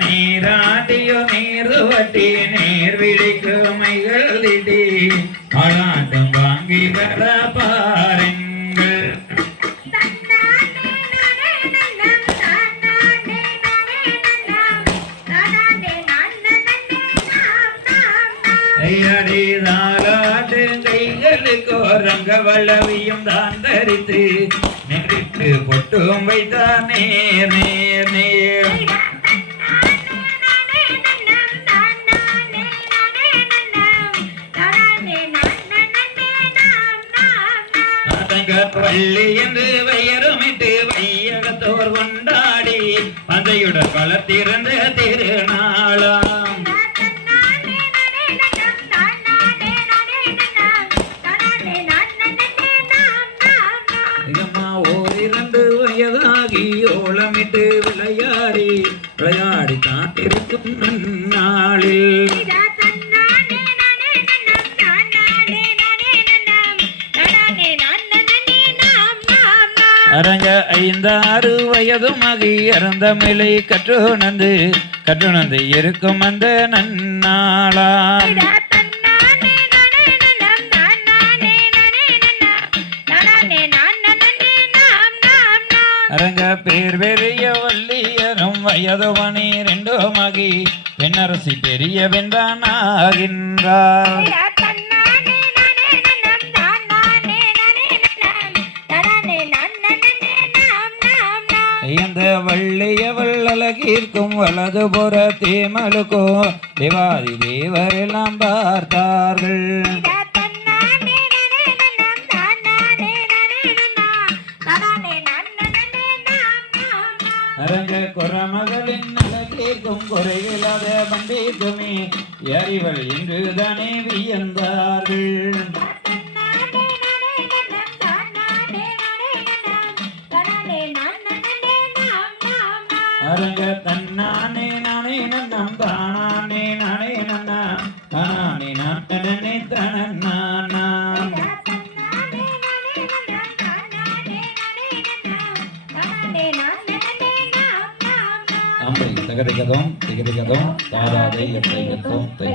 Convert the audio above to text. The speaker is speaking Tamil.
நீராண்டியோ நீராடியோ நீர் வட்டி நீர் விழிக்கு மைகளிடி. ஆளாட்டம் வாங்கி வர பாருங்கள் ஐயடி கைகளுக்கு ரங்க வளவியும் தான் தரித்து நெறிட்டு பொட்டும் வைத்தான் நேர் நேர் நேர். அதங்க பள்ளி என்று பெயருமிட்டு வையகத்தோர் கொண்டாடி பந்தையுடன் வளர்த்திருந்த திருநாளாம். இதம்மா ஓரிரண்டு வயதாகி ஓலமிட்டு விளையாடி விளையாடித்தான் இருக்கும் நாளில் அரங்க ஐந்தாறு வயதுமாகி அறந்தமிழை கற்றுணர்ந்து கற்றுணர்ந்து இருக்கும் அந்த நன்னாளாம் அரங்க பேர் பெரிய வள்ளியரும் வயது பனிரெண்டுமாகி பெண்ணரசி பெரிய வென்றான் ஆகின்றார் இந்த வள்ளியவள் அழகிற்கும் வலது புற தேமலுக்கோ தேவாதி தேவரெல்லாம் பார்த்தார்கள். அரங்க குறமகளின் அழகிற்கும் குறைவில்லாத பண்டிக்குமே அறிவள் இன்றுதானே வியந்தார்கள். அரங்க தன்னானே நானே நன்னம் தானானே நானே நன்னா தானே நானே தனநானா அம்பை தகதிகதம் திகதிகதம் தாராதை எட்டை கத்தம் தை